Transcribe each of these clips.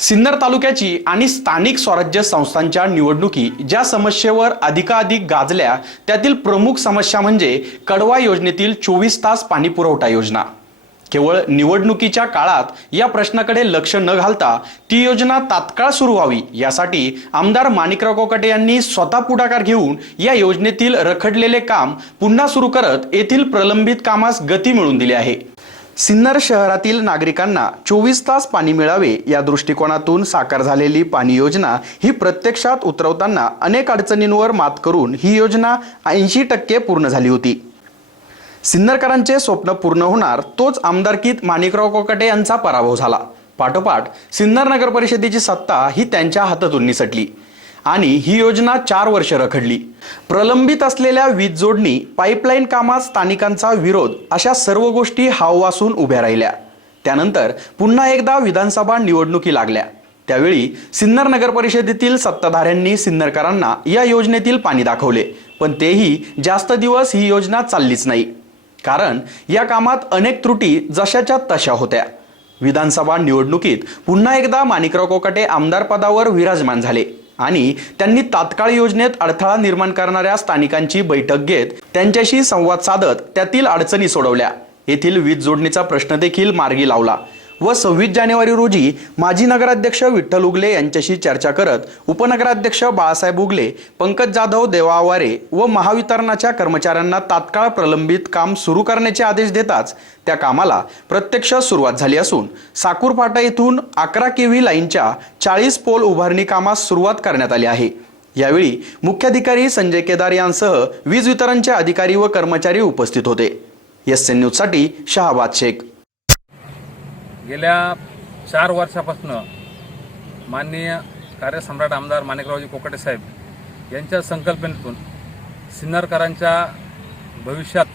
सिन्नर तालुक्याची आणि स्थानिक स्वराज्य संस्थांच्या निवडणुकी ज्या समस्येवर अधिकाधिक गाजल्या त्यातील प्रमुख समस्या म्हणजे कडवा योजनेतील चोवीस तास पाणीपुरवठा योजना. केवळ निवडणुकीच्या काळात या प्रश्नाकडे लक्ष न घालता ती योजना तात्काळ सुरू व्हावी यासाठी आमदार माणिकराव कोकाटे यांनी स्वतः पुढाकार घेऊन या योजनेतील रखडलेले काम पुन्हा सुरू करत येथील प्रलंबित कामास गती मिळवून दिली आहे. सिन्नर शहरातील नागरिकांना चोवीस तास पाणी मिळावे या दृष्टिकोनातून साकार झालेली पाणी योजना ही प्रत्यक्षात उतरवताना अनेक अडचणींवर मात करून ही योजना ऐंशी टक्के पूर्ण झाली होती. सिन्नरकरांचे स्वप्न पूर्ण होणार तोच आमदारकीत माणिकराव कोकटे यांचा पराभव झाला. पाठोपाठ सिन्नर नगर परिषदेची सत्ता ही त्यांच्या हातातून निसटली. आणि ही योजना चार वर्ष रखडली. प्रलंबित असलेल्या वीज जोडणी पाईपलाईन कामात स्थानिकांचा विरोध अशा सर्व गोष्टी हाववासून उभ्या राहिल्या. त्यानंतर पुन्हा एकदा विधानसभा निवडणुकी लागल्या. त्यावेळी सिन्नर नगर परिषदेतील सत्ताधाऱ्यांनी सिन्नरकरांना या योजनेतील पाणी दाखवले पण तेही जास्त दिवस ही योजना चाललीच नाही. कारण या कामात अनेक त्रुटी जशाच्या तशा होत्या. विधानसभा निवडणुकीत पुन्हा एकदा माणिकराव कोकाटे आमदार पदावर विराजमान झाले. आणि त्यांनी तात्काळ योजनेत अडथळा निर्माण करणाऱ्या स्थानिकांची बैठक घेत त्यांच्याशी संवाद साधत त्यातील अडचणी सोडवल्या. येथील वीज जोडणीचा प्रश्न देखील मार्गी लावला. व सव्वीस जानेवारी रोजी माजी नगराध्यक्ष विठ्ठल उगले यांच्याशी चर्चा करत उपनगराध्यक्ष बाळासाहेब उगले पंकज जाधव देवा आवारे व महावितरणाच्या कर्मचाऱ्यांना तात्काळ प्रलंबित काम सुरू करण्याचे आदेश देताच त्या कामाला प्रत्यक्ष सुरुवात झाली असून साकूर फाटा येथून अकरा केव्ही लाईनच्या चाळीस पोल उभारणी कामास सुरुवात करण्यात आली आहे. यावेळी मुख्याधिकारी संजय केदार यांसह वीज वितरणचे अधिकारी व कर्मचारी उपस्थित होते. एस एन न्यूजसाठी शहाबाद शेख. गेल्या चार वर्षापासून माननीय कार्यसम्राट आमदार माणिकरावजी कोकाटे साहेब यांच्या संकल्पनेतून सिन्नरकरांच्या भविष्यात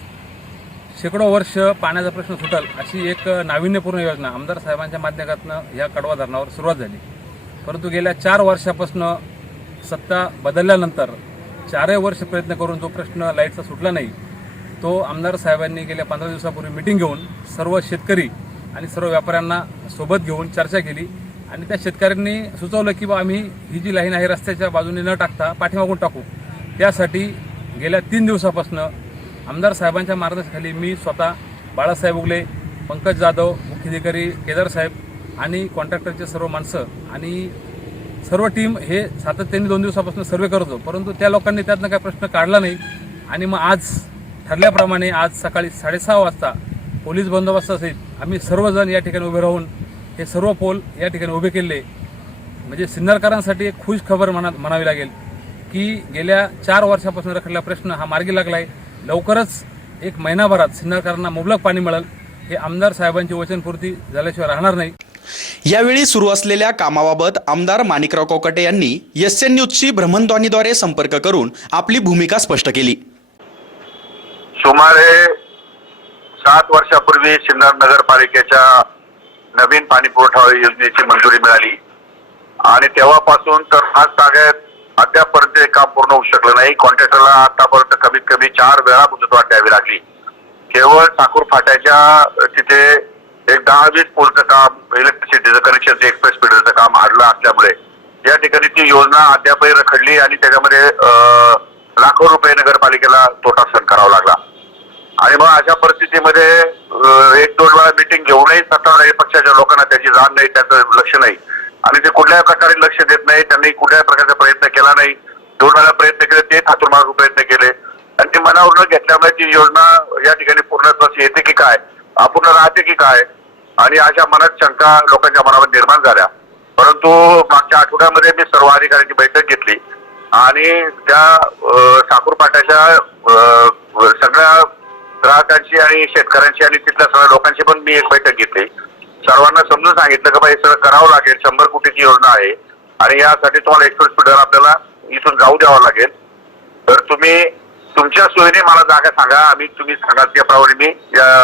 शेकडो वर्ष पाण्याचा प्रश्न सुटल अशी एक नाविन्यपूर्ण योजना आमदार साहेबांच्या माध्यमातून या कडवा धरणावर सुरुवात झाली. परंतु गेल्या चार वर्षापासून सत्ता बदलल्यानंतर चारही वर्ष प्रयत्न करून जो प्रश्न लाईटचा सुटला नाही तो आमदार साहेबांनी गेल्या पंधरा दिवसापूर्वी मिटिंग घेऊन सर्व शेतकरी आणि सर्व व्यापाऱ्यांना सोबत घेऊन चर्चा केली. आणि त्या शेतकऱ्यांनी सुचवलं की बा आम्ही ही जी लाईन आहे रस्त्याच्या बाजूने न टाकता पाठीमागून टाकू. त्यासाठी गेल्या तीन दिवसापासून आमदार साहेबांच्या मार्गदर्शनाखाली मी स्वतः बाळासाहेब उगले पंकज जाधव मुख्याधिकारी केदारसाहेब आणि कॉन्ट्रॅक्टरचे सर्व माणसं आणि सर्व टीम हे सातत्याने दोन दिवसापासून सर्वे करतो परंतु त्या लोकांनी त्यातनं काही प्रश्न काढला नाही. आणि मग आज ठरल्याप्रमाणे आज सकाळी साडेसहा वाजता पोलीस बंदोबस्त बंदोबस्तासहित आम्ही सर्वजण या ठिकाणी उभे राहून हे सर्व पोल या ठिकाणी उभे केले. म्हणजे सिन्नरकरांसाठी एक खुश खबर म्हणा म्हणावी लागेल की गेल्या चार वर्षापासून रखडलेला प्रश्न हा मार्गी लागला आहे लवकरच एक महिनाभरात सिन्नरकरांना मुबलक पाणी मिळेल. हे आमदार साहेबांची वचनपूर्ती झाल्याशिवाय राहणार नाही. यावेळी सुरू असलेल्या कामाबाबत आमदार माणिकराव कोकटे यांनी एस एन न्यूजची भ्रमणध्वनीद्वारे संपर्क करून आपली भूमिका स्पष्ट केली. सुमारे सात वर्षापूर्वी सिन्नर नगरपालिकेच्या नवीन पाणी पुरवठा योजनेची मंजुरी मिळाली. आणि तेव्हापासून तर आज ताग्यात अद्यापर्यंत हे काम पूर्ण होऊ शकलं नाही. कॉन्ट्रॅक्टरला आतापर्यंत कमीत कमी चार वेळा मुदतवाढ द्यावी लागली. केवळ ठाकूर फाट्याच्या तिथे एक दहा वीस पोलचं काम इलेक्ट्रिसिटीचं कनेक्शनचं एक्सप्रेस फिडरचं काम आडलं असल्यामुळे या ठिकाणी ती योजना अद्यापही रखडली आणि त्याच्यामध्ये लाखो रुपये नगरपालिकेला तोटा सहन करावा लागला. आणि मग अशा परिस्थितीमध्ये एक दोन वेळा मिटिंग घेऊनही सत्ताधारी पक्षाच्या लोकांना त्याची जाण नाही त्याचं लक्ष नाही. आणि ते कुठल्याही प्रकारे लक्ष देत नाही त्यांनी कुठल्याही प्रकारचा प्रयत्न केला नाही. दोन वेळा प्रयत्न केले ते हातून प्रयत्न केले. आणि ते मनावर न घेतल्यामुळे ती योजना या ठिकाणी पूर्णत्वास येते की काय? अपूर्ण राहते की काय? आणि अशा मनात शंका लोकांच्या मनावर निर्माण झाल्या. परंतु मागच्या आठवड्यामध्ये मी सर्व अधिकाऱ्यांची बैठक घेतली. आणि त्या अं, मी आणि आणि तिथल्या सगळ्या लोकांशी पण मी एक बैठक घेतली. सर्वांना समजून सांगितलं की बाबा हे सगळं करावं लागेल शंभर कोटीची योजना आहे. आणि यासाठी तुम्हाला एक्सप्रेस स्पीडर आपल्याला इथून जाऊ द्यावं लागेल. तर तुम्ही तुमच्या सोयीने मला जागा सांगा. आम्ही तुम्ही सांगाल त्याप्रमाणे मी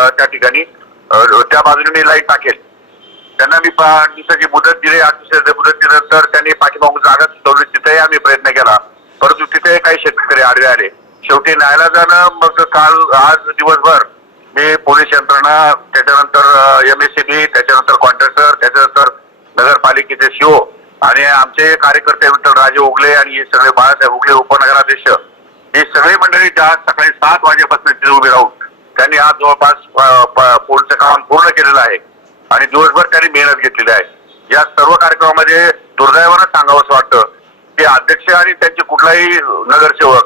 त्या ठिकाणी त्या बाजूने मी लाइट टाकेल. त्यांना मी पा- आठ दिवसाची मुदत दिली. आठ दिवसाची मुदत दिल्यानंतर त्यांनी पाठीमागून जागा सुचवली. तिथेही आम्ही प्रयत्न केला. परंतु तिथे काही शेतकरी आडवे आले. शेवटी न्यायालयात जाणं मग काल आज दिवसभर मी पोलीस यंत्रणा त्याच्यानंतर एम एस सी बी त्याच्यानंतर कॉन्ट्रॅक्टर त्याच्यानंतर नगरपालिकेचे शिओ आणि आमचे कार्यकर्ते विठ्ठल राजे उगले आणि हे सगळे बाळासाहेब उगले उपनगराध्यक्ष. ही सगळी मंडळी त्या सकाळी सात वाजेपासून तिथे उभी राहून त्यांनी आज जवळपास प- पोलचं काम पूर्ण केलेलं आहे आणि दिवसभर त्यांनी मेहनत घेतलेली आहे. या सर्व कार्यक्रमामध्ये दुर्दैवानं सांगावं असं वाटतं की अध्यक्ष आणि त्यांचे कुठलाही नगरसेवक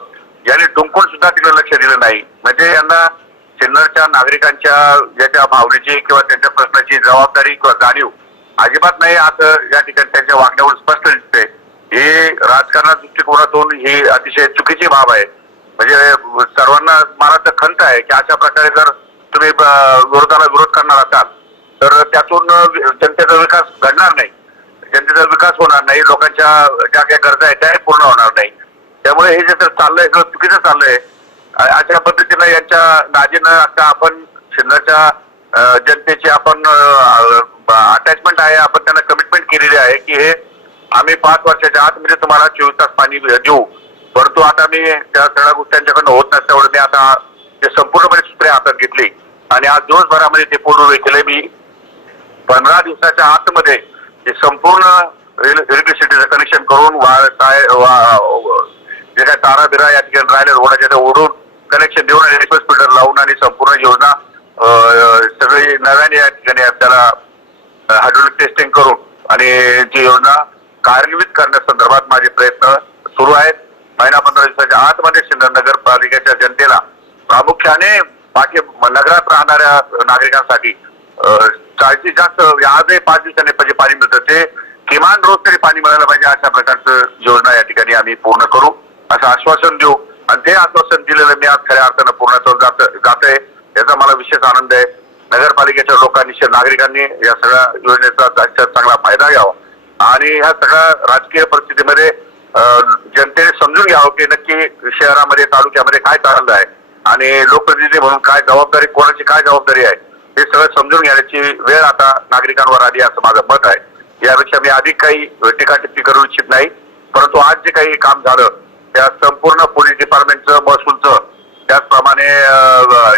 यांनी डुंकून सुद्धा तिकडे लक्ष दिलं नाही. म्हणजे यांना सिन्नरच्या नागरिकांच्या ज्याच्या भावनेची किंवा त्यांच्या प्रश्नाची जबाबदारी किंवा जाणीव अजिबात नाही असं या ठिकाणी त्यांच्या वागण्यावरून स्पष्ट दिसते ही राजकारणा दृष्टिकोनातून ही अतिशय चुकीची बाब आहे. म्हणजे सर्वांना मला तर खंत आहे की अशा प्रकारे जर तुम्ही विरोधाला विरोध करणार असाल तर त्यातून जनतेचा विकास घडणार नाही. जनतेचा विकास होणार नाही लोकांच्या ज्या काही गरजा आहेत त्याही पूर्ण होणार नाही. त्यामुळे हे जे तर चाललंय सगळं चुकीचं चाललंय अशा पद्धतीनं यांच्या नाजीनं आता आपण सिन्नरच्या जनतेची आपण अटॅचमेंट आहे आपण त्यांना कमिटमेंट केलेली आहे की हे आम्ही पाच वर्षाच्या आतमध्ये म्हणजे तुम्हाला चोवीस तास पाणी देऊ. परंतु आता मी त्या सगळ्या गोष्टी त्यांच्याकडनं होत नसल्यामुळे मी आता ते संपूर्णपणे सूत्रे हातात घेतली. आणि आज दिवसभरामध्ये ते पूर्ण केले मी. पंधरा दिवसाच्या आतमध्ये ते संपूर्ण इलेक्ट्रिसिटीचं कनेक्शन करून वा- काय- वा- जे काय तारा बिरा या ठिकाणी राहिले रोडाच्या ओढून कनेक्शन देऊन आणि रिक्वेस्ट फिल्टर लावून आणि संपूर्ण योजना अं, सगळी नव्याने या ठिकाणी आपल्याला हायड्रोलिक टेस्टिंग करून आणि जी योजना कार्यान्वित करण्यासंदर्भात माझे प्रयत्न सुरू आहेत. महिना पंधरा दिवसाच्या आतमध्ये सिन्नर पालिकेच्या जनतेला प्रामुख्याने बाकी नगरात राहणाऱ्या नागरिकांसाठी अं, जास्तीत जास्त आजही पाच दिवसांनी पाहिजे पाणी मिळतं. ते किमान रोज तरी पाणी मिळायला पाहिजे अशा प्रकारचं योजना या ठिकाणी आम्ही पूर्ण करू. असं आश्वासन देऊ. आणि ते आश्वासन दिलेलं मी आज खऱ्या अर्थानं पूर्ण जात जात आहे याचा मला विशेष आनंद आहे. नगरपालिकेच्या लोकांनी नागरिकांनी या सगळ्या योजनेचा जास्त चांगला फायदा घ्यावा. आणि ह्या सगळ्या राजकीय परिस्थितीमध्ये जनतेने समजून घ्यावं की नक्की शहरामध्ये तालुक्यामध्ये काय चाललं आहे. आणि लोकप्रतिनिधी म्हणून काय जबाबदारी कोणाची काय जबाबदारी आहे हे सगळं समजून घेण्याची वेळ आता नागरिकांवर आली असं माझं मत आहे. यापेक्षा मी अधिक काही टीका टिप्पणी करू इच्छित नाही. परंतु आज जे काही काम झालं त्या संपूर्ण पोलीस डिपार्टमेंटचं महसूलचं. त्याचप्रमाणे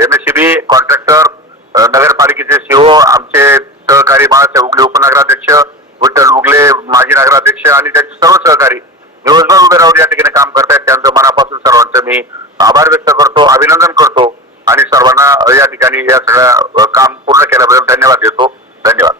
M S C B contractor नगरपालिकेचे सीओ आमचे सहकारी बाळासाहेब उगले उपनगराध्यक्ष विठ्ठल उगले माजी नगराध्यक्ष आणि त्यांचे सर्व सहकारी दिवसभर उभे राहून या ठिकाणी काम करतायत. त्यांचं मनापासून सर्वांचं मी आभार व्यक्त करतो अभिनंदन करतो आणि सर्वांना या ठिकाणी या सगळ्या काम पूर्ण केल्याबद्दल धन्यवाद देतो. धन्यवाद.